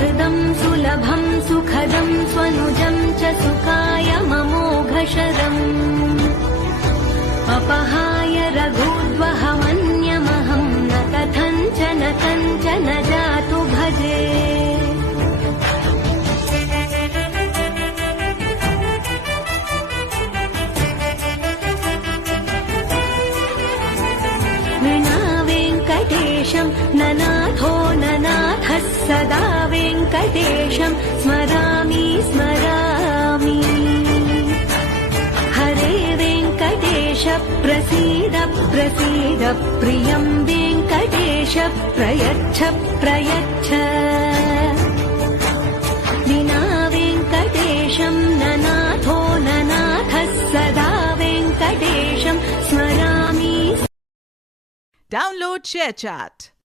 सुहृदं सुलभं सुखदं स्वनुजं च सुखायममोघशरम् अपहाय रघुद्वहमन्यमहं न कथञ्चन कञ्चन जातु भजे ननाथो ननाथः सदा वेङ्कटेशं स्मरामि स्मरामि हरे वेङ्कटेश प्रसीद प्रसीद प्रियं वेङ्कटेश प्रयच्छ प्रयच्छ विना वेङ्कटेशं ननाथो ननाथः सदा वेङ्कटेशं स्मरामि. Download ShareChat.